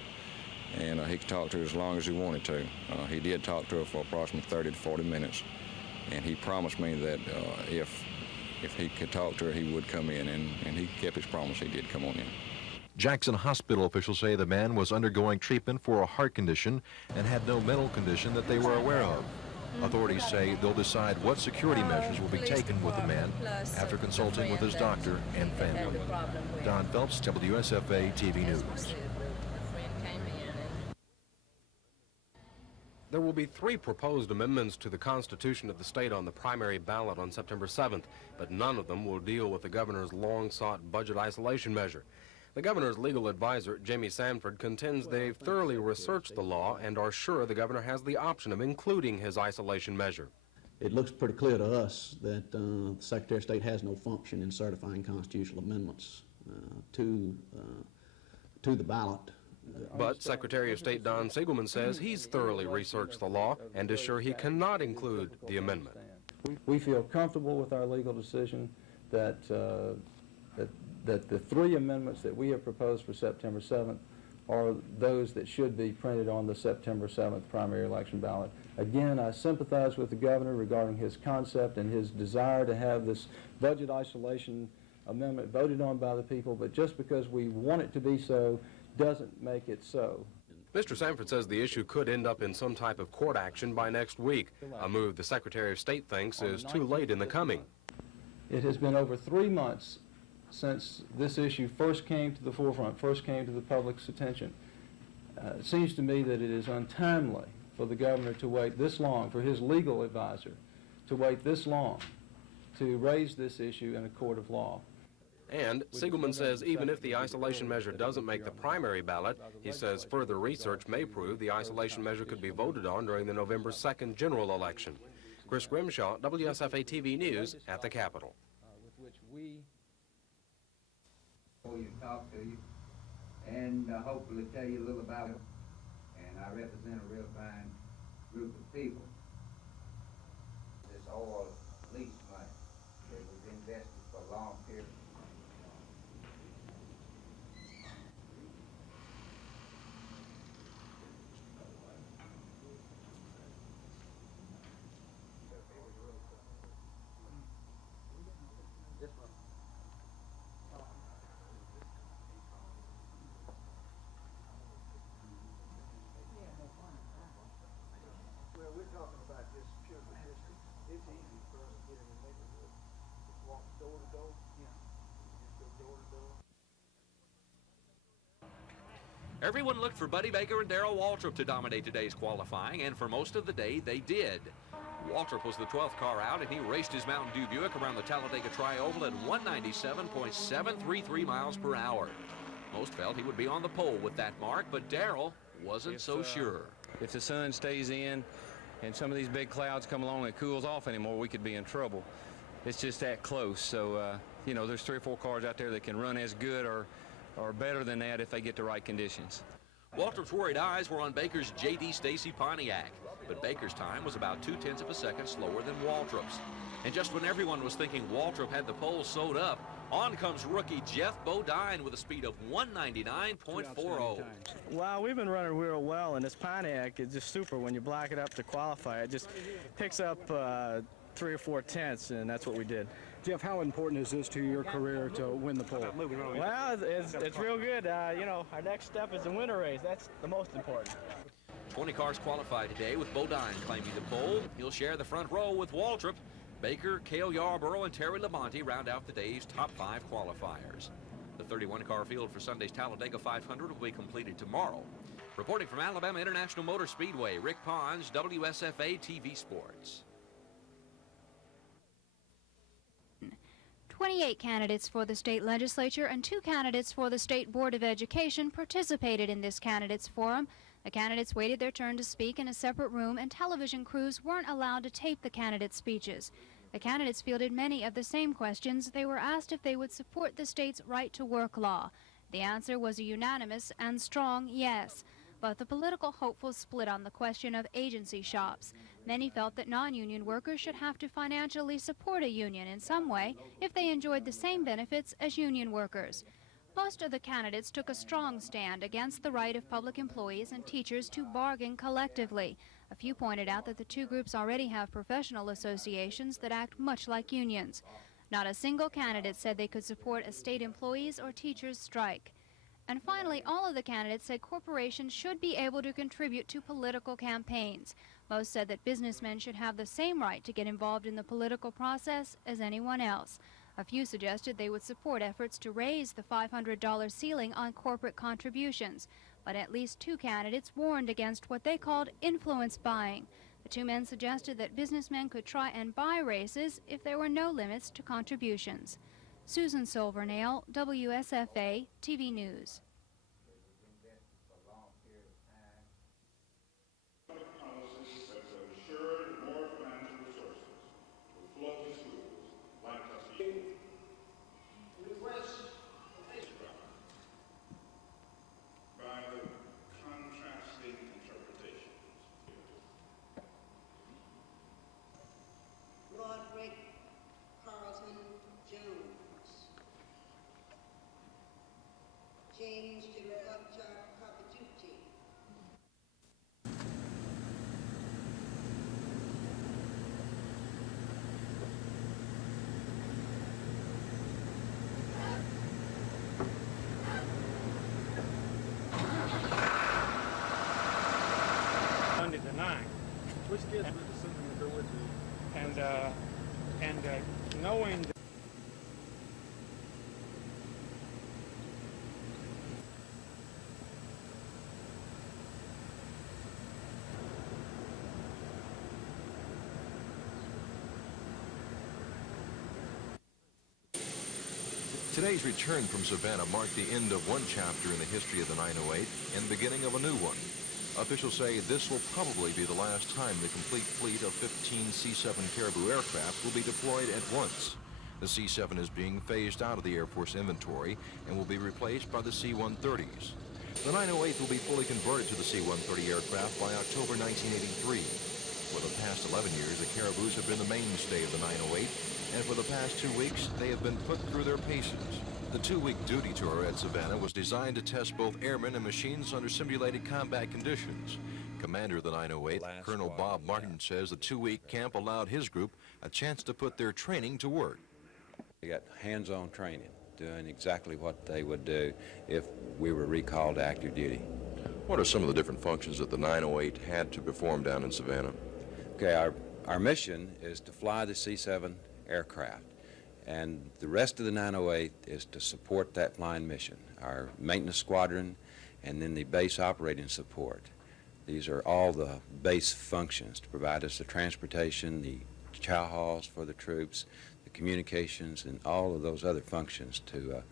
and he could talk to her as long as he wanted to. He did talk to her for approximately 30 to 40 minutes, and he promised me that if he could talk to her, he would come in, and he kept his promise. He did come on in. Jackson Hospital officials say the man was undergoing treatment for a heart condition and had no mental condition that they were aware of. Authorities say they'll decide what security measures will be taken with the man after consulting with his doctor and family. Don Phelps, WSFA TV News. There will be 3 proposed amendments to the Constitution of the state on the primary ballot on September 7th, but none of them will deal with the governor's long-sought budget isolation measure. The governor's legal advisor, Jamie Sanford, contends they've thoroughly researched the law and are sure the governor has the option of including his isolation measure. It looks pretty clear to us that the Secretary of State has no function in certifying constitutional amendments to the ballot. But Secretary of State Don Siegelman says he's thoroughly researched the law and is sure he cannot include the amendment. We feel comfortable with our legal decision that that the 3 amendments that we have proposed for September 7th are those that should be printed on the September 7th primary election ballot. Again, I sympathize with the governor regarding his concept and his desire to have this budget isolation amendment voted on by the people, but just because we want it to be so doesn't make it so. Mr. Sanford says the issue could end up in some type of court action by next week, a move the Secretary of State thinks is too late in the coming. It has been over 3 months since this issue first came to the forefront, first came to the public's attention. It seems to me that it is untimely for the governor to wait this long, for his legal advisor to wait this long to raise this issue in a court of law. And Siegelman says even if the isolation measure doesn't make the primary ballot, he says further research may prove the isolation measure could be voted on during the November 2nd general election. Chris Grimshaw, WSFA TV News at the Capitol. With which we for you to talk to you and hopefully tell you a little about it. And I represent a real fine group of people. This oil lease money that was invested for a long period. Everyone looked for Buddy Baker and Darrell Waltrip to dominate today's qualifying, and for most of the day, they did. Waltrip was the 12th car out, and he raced his Mountain Dew Buick around the Talladega Tri-Oval at 197.733 miles per hour. Most felt he would be on the pole with that mark, but Darrell wasn't so sure. If the sun stays in and some of these big clouds come along and it cools off anymore, we could be in trouble. It's just that close. So, you know, there's 3 or 4 cars out there that can run as good or better than that if they get the right conditions. Waltrip's worried eyes were on Baker's J.D. Stacy Pontiac, but Baker's time was about 0.2 of a second slower than Waltrip's. And just when everyone was thinking Waltrip had the pole sewed up, on comes rookie Jeff Bodine with a speed of 199.40. Wow, we've been running real well, and this Pontiac is just super when you block it up to qualify. It just picks up 3 or 4 tenths, and that's what we did. Jeff, how important is this to your career to win the pole? Well, it's real good. You know, our next step is the winter race. That's the most important. 20 cars qualified today, with Bodine claiming the pole. He'll share the front row with Waltrip. Baker, Cale Yarborough, and Terry Labonte round out the day's top 5 qualifiers. The 31-car field for Sunday's Talladega 500 will be completed tomorrow. Reporting from Alabama International Motor Speedway, Rick Pons, WSFA TV Sports. 28 candidates for the state legislature and 2 candidates for the State Board of Education participated in this candidates forum. The candidates waited their turn to speak in a separate room, and television crews weren't allowed to tape the candidates' speeches. The candidates fielded many of the same questions. They were asked if they would support the state's right-to-work law. The answer was a unanimous and strong yes. But the political hopefuls split on the question of agency shops. Many felt that non-union workers should have to financially support a union in some way if they enjoyed the same benefits as union workers. Most of the candidates took a strong stand against the right of public employees and teachers to bargain collectively. A few pointed out that the 2 groups already have professional associations that act much like unions. Not a single candidate said they could support a state employees or teachers strike. And finally, all of the candidates said corporations should be able to contribute to political campaigns. Most said that businessmen should have the same right to get involved in the political process as anyone else. A few suggested they would support efforts to raise the $500 ceiling on corporate contributions. But at least 2 candidates warned against what they called influence buying. The 2 men suggested that businessmen could try and buy races if there were no limits to contributions. Susan Silvernail, WSFA TV News. James Carpaducci. Sunday the 9th. Which gives me the something to go with you. And knowing that Today's return from Savannah marked the end of one chapter in the history of the 908 and the beginning of a new one. Officials say this will probably be the last time the complete fleet of 15 C-7 Caribou aircraft will be deployed at once. The C-7 is being phased out of the Air Force inventory and will be replaced by the C-130s. The 908 will be fully converted to the C-130 aircraft by October 1983. For the past 11 years, the Caribous have been the mainstay of the 908, and for the past 2 weeks, they have been put through their paces. The 2-week duty tour at Savannah was designed to test both airmen and machines under simulated combat conditions. Commander of the 908, Colonel Bob Martin, says the 2-week camp allowed his group a chance to put their training to work. They got hands-on training, doing exactly what they would do if we were recalled to active duty. What are some of the different functions that the 908 had to perform down in Savannah? Okay, our mission is to fly the C-7 aircraft, and the rest of the 908 is to support that flying mission. Our maintenance squadron and then the base operating support. These are all the base functions to provide us the transportation, the chow halls for the troops, the communications, and all of those other functions to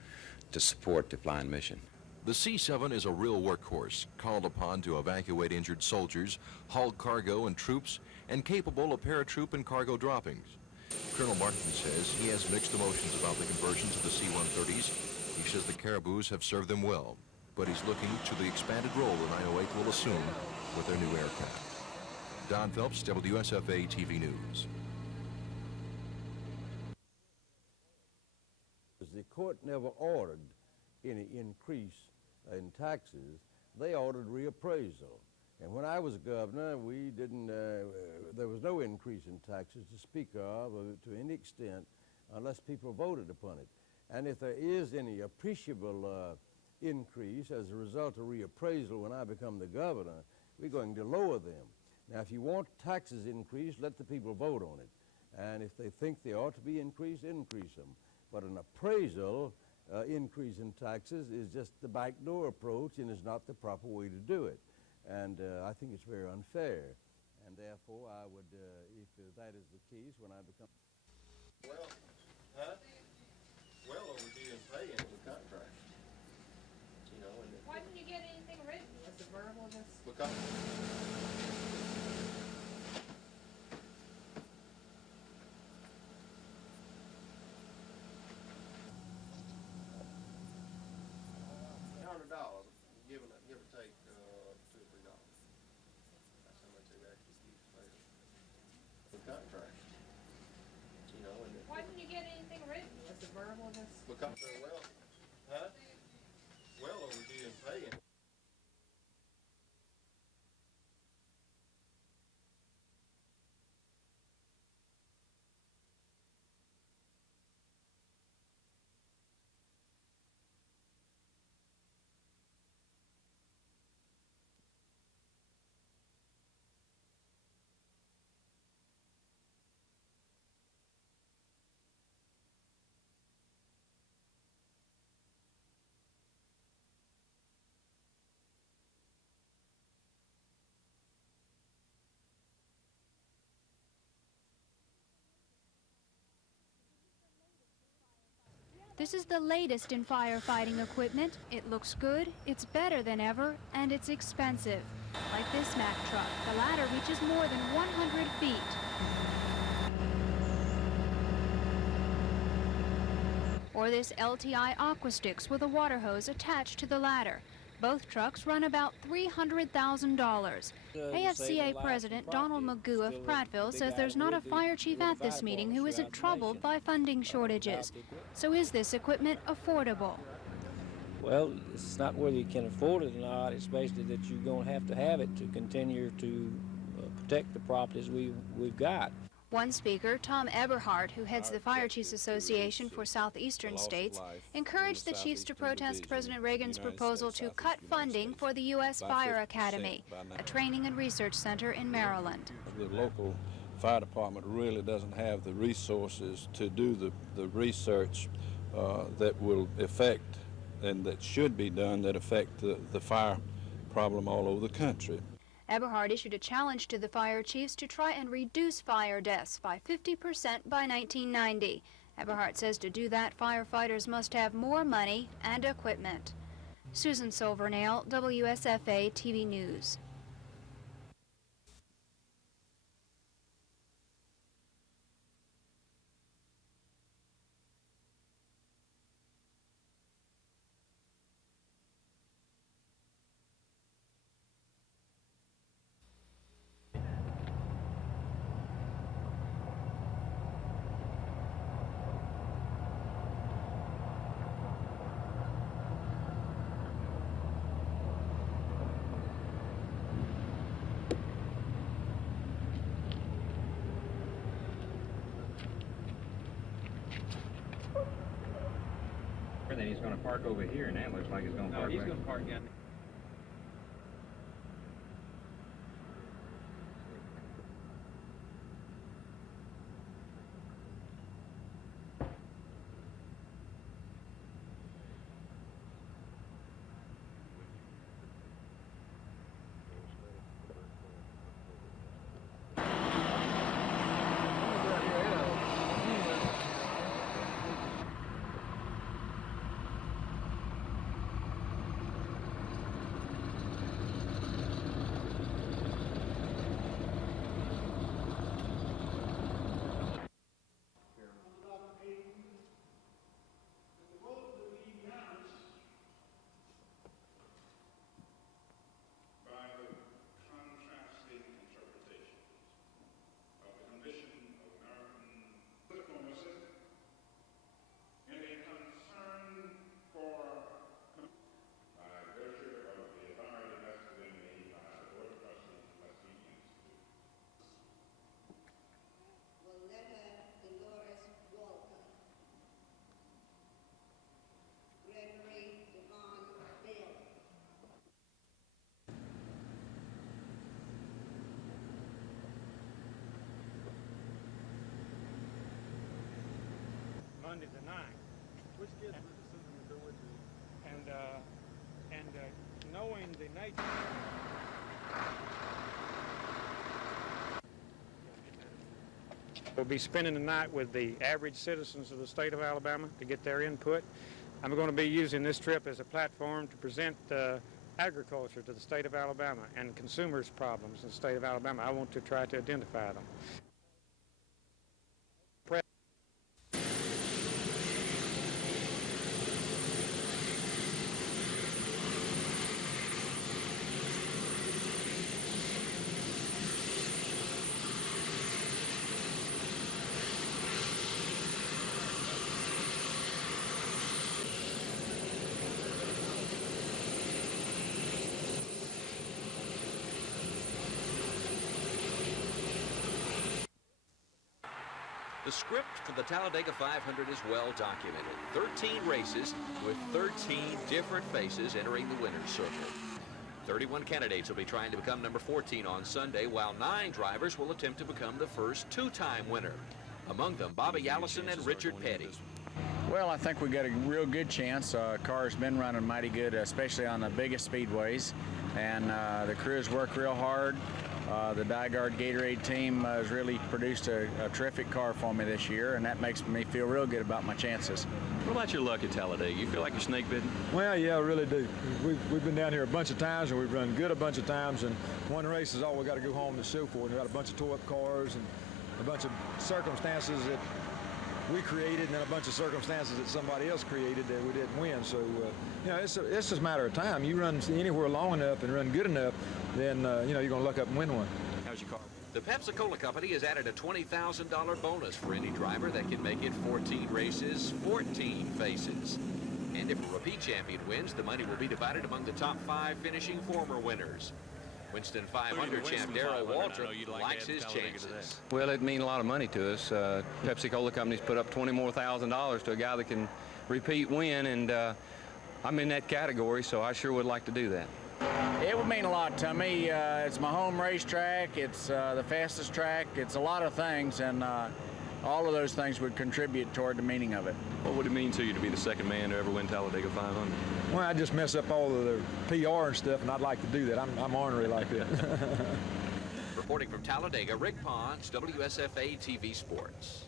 support the flying mission. The C-7 is a real workhorse, called upon to evacuate injured soldiers, haul cargo and troops, and capable of paratroop and cargo droppings. Colonel Martin says he has mixed emotions about the conversion to the C-130s. He says the Caribous have served them well, but he's looking to the expanded role the 908 will assume with their new aircraft. Don Phelps, WSFA TV News. The court never ordered any increase in taxes. They ordered reappraisal. And when I was governor, we didn't, there was no increase in taxes to speak of to any extent unless people voted upon it. And if there is any appreciable increase as a result of reappraisal when I become the governor, we're going to lower them. Now, if you want taxes increased, let the people vote on it. And if they think they ought to be increased, increase them. But an appraisal increase in taxes is just the backdoor approach and is not the proper way to do it. And I think it's very unfair. And therefore, I would, if that is the case, when I become... Well, huh? Well overdue in pay into the contract. You know, and... Why didn't you get anything written? Was the verbal just... Because... $100, give or take $2 or $3. That's how much they actually keep paid. The contract, you know, and Why didn't you get anything written? Was the verbal just... because well, huh? Well overdue in pay. This is the latest in firefighting equipment. It looks good, it's better than ever, and it's expensive. Like this Mack truck, the ladder reaches more than 100 feet. Or this LTI Aquastix with a water hose attached to the ladder. Both trucks run about $300,000. AFCA President Donald Magoo of Prattville says there's not a fire chief at this meeting who isn't troubled by funding shortages. So is this equipment affordable? Well, it's not whether you can afford it or not. It's basically that you're going to have it to continue to protect the properties we've got. One speaker, Tom Eberhardt, who heads the Fire Chiefs Association for southeastern states, encouraged the chiefs to protest President Reagan's proposal to cut funding for the U.S. Fire Academy, a training and research center in Maryland. The local fire department really doesn't have the resources to do the research that will affect and that should be done that affect the fire problem all over the country. Eberhard issued a challenge to the fire chiefs to try and reduce fire deaths by 50% by 1990. Eberhard says to do that, firefighters must have more money and equipment. Susan Silvernail, WSFA TV News. Then he's going to park over here, and that looks like he's going to park. He's going to park down there. Monday the 9th. Which gives me the sense of ability and knowing the nature. We'll be spending the night with the average citizens of the state of Alabama to get their input. I'm going to be using this trip as a platform to present agriculture to the state of Alabama and consumers' problems in the state of Alabama. I want to try to identify them. The script for the Talladega 500 is well documented. 13 races with 13 different faces entering the winner's circle. 31 candidates will be trying to become number 14 on Sunday, while 9 drivers will attempt to become the first two-time winner. Among them, Bobby Allison and Richard Petty. Well, I think we got a real good chance. Car's been running mighty good, especially on the biggest speedways, and the crews work real hard. The DiGard Gatorade team has really produced a terrific car for me this year, and that makes me feel real good about my chances. What about your luck at Talladega? You feel like you're snake bitten? Well, yeah, I really do. We've been down here a bunch of times, and we've run good a bunch of times, and one race is all we got to go home to show for. We've got a bunch of tore-up cars and a bunch of circumstances that we created and then a bunch of circumstances that somebody else created that we didn't win. So, you know, it's just a matter of time. You run anywhere long enough and run good enough, then, you know, you're going to luck up and win one. How's your car? The Pepsi-Cola Company has added a $20,000 bonus for any driver that can make it 14 races, 14 faces. And if a repeat champion wins, the money will be divided among the top 5 finishing former winners. Winston 500 champ Darrell Waltrip likes his chances. Well, it'd mean a lot of money to us. Pepsi-Cola Company's put up $20,000 more to a guy that can repeat win, and I'm in that category, so I sure would like to do that. It would mean a lot to me. It's my home racetrack. It's the fastest track. It's a lot of things, and all of those things would contribute toward the meaning of it. What would it mean to you to be the second man to ever win Talladega 500? Well, I just mess up all of the PR and stuff, and I'd like to do that. I'm ornery like that. Reporting from Talladega, Rick Pons, WSFA TV Sports.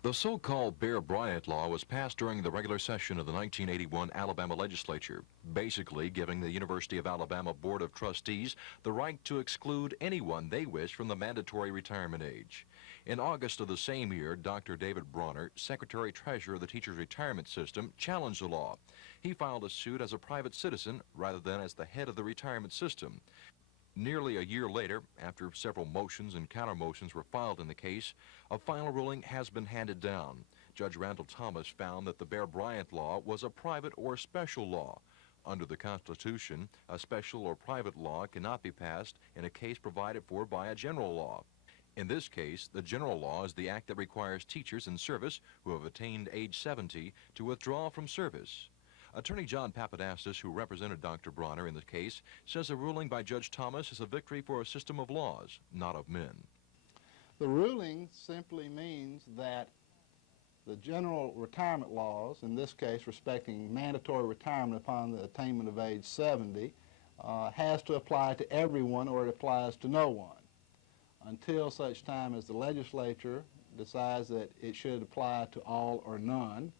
The so-called Bear Bryant Law was passed during the regular session of the 1981 Alabama legislature, basically giving the University of Alabama Board of Trustees the right to exclude anyone they wish from the mandatory retirement age. In August of the same year, Dr. David Bronner, Secretary-Treasurer of the Teachers Retirement System, challenged the law. He filed a suit as a private citizen rather than as the head of the retirement system. Nearly a year later, after several motions and counter-motions were filed in the case, a final ruling has been handed down. Judge Randall Thomas found that the Bear Bryant Law was a private or special law. Under the Constitution, a special or private law cannot be passed in a case provided for by a general law. In this case, the general law is the act that requires teachers in service who have attained age 70 to withdraw from service. Attorney John Papadastis, who represented Dr. Bronner in the case, says a ruling by Judge Thomas is a victory for a system of laws, not of men. The ruling simply means that the general retirement laws, in this case respecting mandatory retirement upon the attainment of age 70, has to apply to everyone or it applies to no one, until such time as the legislature decides that it should apply to all or none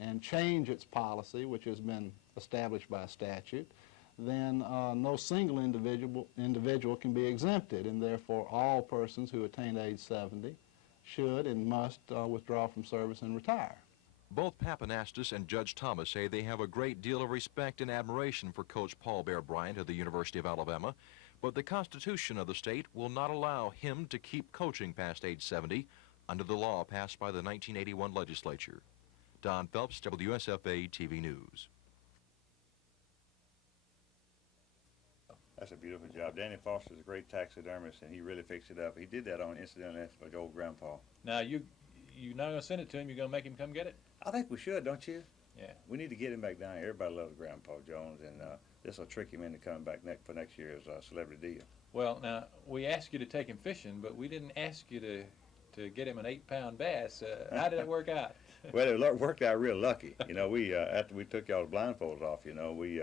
and change its policy, which has been established by statute, then no single individual can be exempted, and therefore all persons who attain age 70 should and must withdraw from service and retire. Both Papadastis and Judge Thomas say they have a great deal of respect and admiration for Coach Paul Bear Bryant of the University of Alabama, but the Constitution of the state will not allow him to keep coaching past age 70 under the law passed by the 1981 legislature. Don Phelps, WSFA TV News. That's a beautiful job. Danny Foster's a great taxidermist, and he really fixed it up. He did that on incident with old grandpa. Now, you're not going to send it to him. You're going to make him come get it? I think we should, don't you? Yeah. We need to get him back down here. Everybody loves Grandpa Jones, and this will trick him into coming back for next year's celebrity deal. Well, now, we asked you to take him fishing, but we didn't ask you to get him an 8-pound bass. How did it work out? Well, it worked out real lucky. You know, we after we took y'all's blindfolds off, you know, we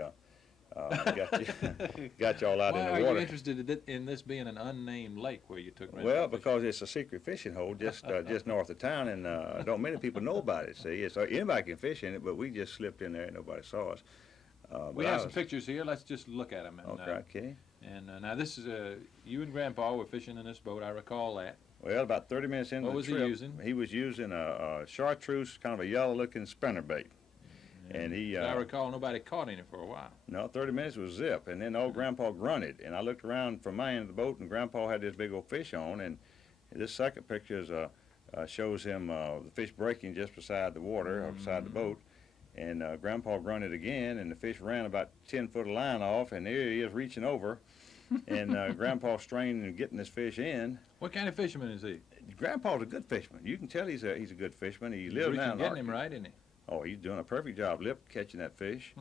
got y'all out in the water. Why are you interested in this being an unnamed lake where you took Grandpa Well, because it's a secret fishing hole just north of town, and don't many people know about it. See, anybody can fish in it, but we just slipped in there and nobody saw us. We have some pictures here. Let's just look at them. And, okay. And now this is you and Grandpa were fishing in this boat. I recall that. Well, about 30 minutes into the trip, what was he using? He was using a chartreuse, kind of a yellow-looking spinnerbait. And he, I recall nobody caught any for a while. No, 30 minutes was zip, and then old Grandpa grunted, and I looked around from my end of the boat, and Grandpa had this big old fish on, and this second picture shows him the fish breaking just beside the water, or beside the boat, and Grandpa grunted again, and the fish ran about 10 foot of line off, and there he is reaching over, and Grandpa straining and getting this fish in. What kind of fisherman is he? Grandpa's a good fisherman. You can tell he's a good fisherman. He lives down in getting him right, isn't he? Oh, he's doing a perfect job catching that fish.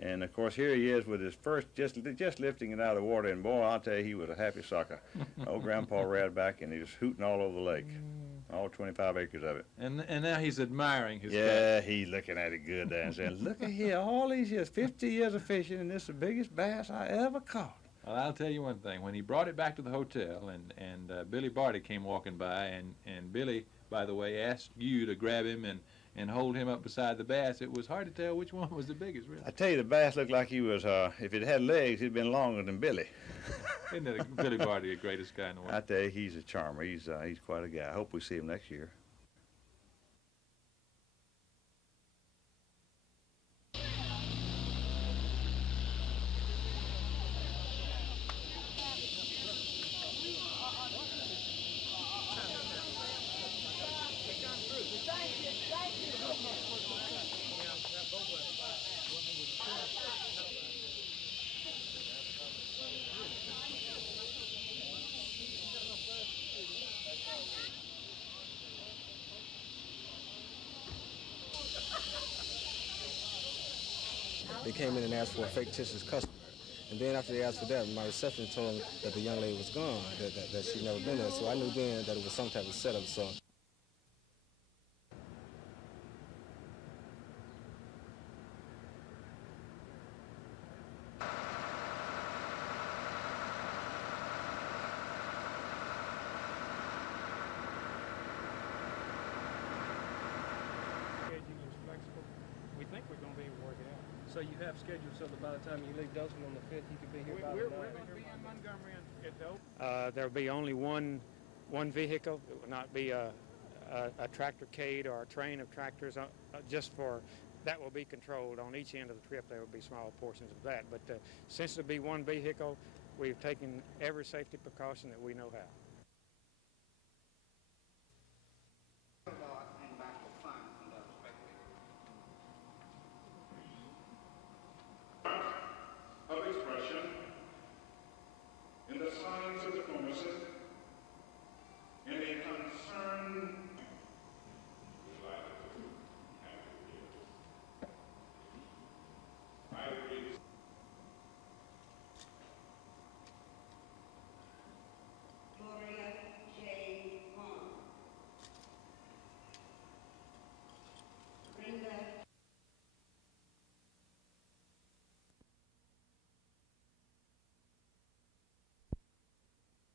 And of course, here he is with his first, just lifting it out of the water. And boy, I'll tell you, he was a happy sucker. Old Grandpa ran back and he was hooting all over the lake. all 25 acres of it. And now he's admiring his Yeah, he's looking at it good there and saying, look at here, all these years, 50 years of fishing, and this is the biggest bass I ever caught. Well, I'll tell you one thing. When he brought it back to the hotel, and Billy Barty came walking by, and Billy, by the way, asked you to grab him and hold him up beside the bass, it was hard to tell which one was the biggest, really. I tell you, the bass looked like he was, if it had legs, he'd been longer than Billy. Isn't that Billy Barty, the greatest guy in the world? I tell you, he's a charmer. He's quite a guy. I hope we see him next year. They came in and asked for a fictitious customer. And then after they asked for that, my receptionist told them that the young lady was gone, that she'd never been there. So I knew then that it was some type of setup. So. We think we're going to be able to work it out. So you have scheduled so that by the time you leave Dothan on the 5th, you could be here by the 9th? We're going to be in Montgomery at Dothan. There'll be only one vehicle. It will not be a tractorcade or a train of tractors. That will be controlled. On each end of the trip, there will be small portions of that. But since it'll be one vehicle, we've taken every safety precaution that we know how.